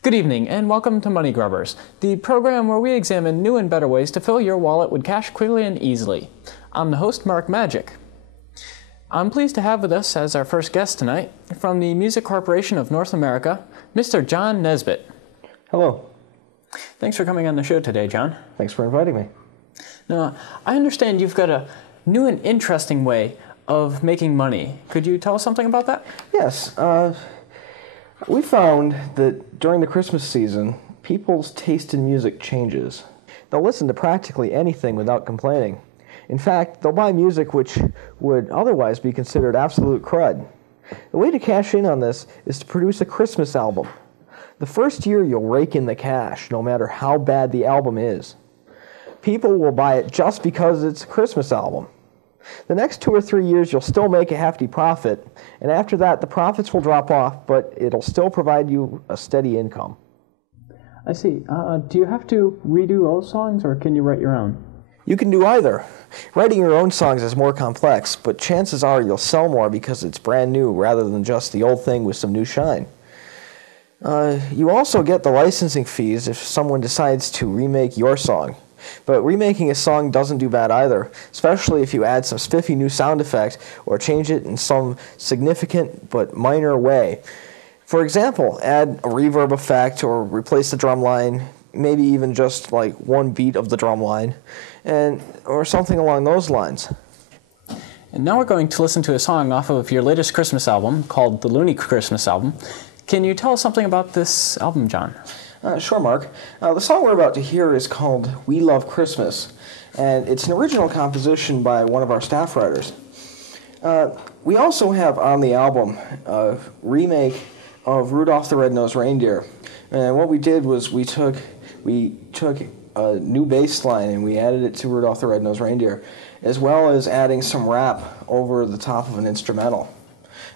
Good evening, and welcome to Money Grubbers, the program where we examine new and better ways to fill your wallet with cash quickly and easily. I'm the host, Mark Magic. I'm pleased to have with us as our first guest tonight, from the Music Corporation of North America, Mr. John Nesbitt. Hello. Thanks for coming on the show today, John. Thanks for inviting me. Now, I understand you've got a new and interesting way of making money. Could you tell us something about that? Yes. We found that during the Christmas season, people's taste in music changes. They'll listen to practically anything without complaining. In fact, they'll buy music which would otherwise be considered absolute crud. The way to cash in on this is to produce a Christmas album. The first year you'll rake in the cash, no matter how bad the album is. People will buy it just because it's a Christmas album. The next 2 or 3 years you'll still make a hefty profit, and after that the profits will drop off, but it'll still provide you a steady income. I see. Do you have to redo old songs, or can you write your own? You can do either. Writing your own songs is more complex, but chances are you'll sell more because it's brand new rather than just the old thing with some new shine. You also get the licensing fees if someone decides to remake your song. But remaking a song doesn't do bad either, especially if you add some spiffy new sound effect or change it in some significant but minor way. For example, add a reverb effect or replace the drum line, maybe even just like one beat of the drum line, or something along those lines. And now we're going to listen to a song off of your latest Christmas album called the Looneys Christmas Album. Can you tell us something about this album, John? Sure, Mark. The song we're about to hear is called We Love Christmas, and it's an original composition by one of our staff writers. We also have on the album a remake of Rudolph the Red-Nosed Reindeer, and what we did was we took a new bass line and we added it to Rudolph the Red-Nosed Reindeer, as well as adding some rap over the top of an instrumental.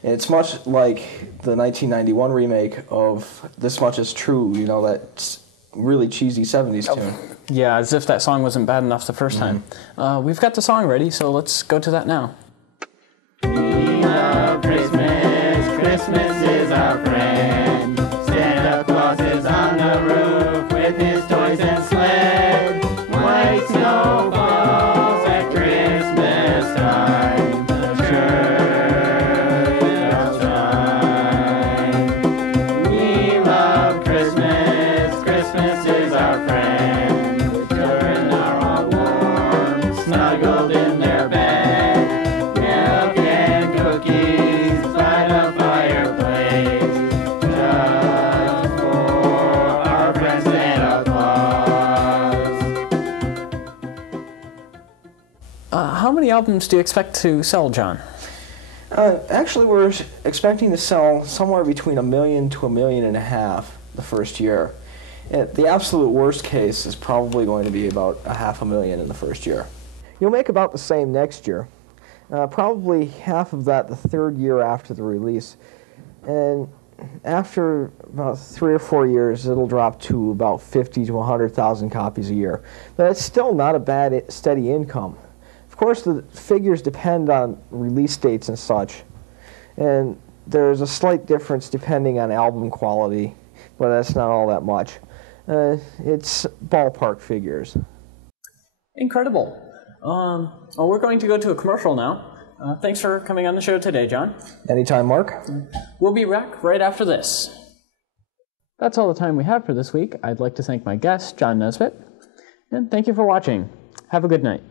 And it's much like the 1991 remake of This Much Is True, you know, that really cheesy 70s tune. Yeah, as if that song wasn't bad enough the first time. We've got the song ready, so let's go to that now. We love Christmas, Christmas is our friend. Santa Claus is on the roof with his toys and sled. White snow falls at Christmas time. The church bells chime. We love Christmas, Christmas is our friend. The children are all warm, snuggled in their bed. Milk and cookies by the fireplace, just for our friend Santa Claus. How many albums do you expect to sell, John? Actually, we're expecting to sell somewhere between 1 million to 1.5 million the first year. The absolute worst case is probably going to be about 500,000 in the first year. You'll make about the same next year. Probably half of that the third year after the release. And after about 3 or 4 years, it'll drop to about 50 to 100,000 copies a year. But it's still not a bad, steady income. Of course, the figures depend on release dates and such. And there's a slight difference depending on album quality, but that's not all that much. It's ballpark figures. Incredible. Well, we're going to go to a commercial now. Thanks for coming on the show today, John. Anytime, Mark. We'll be back right after this. That's all the time we have for this week. I'd like to thank my guest, John Nesbitt, and thank you for watching. Have a good night.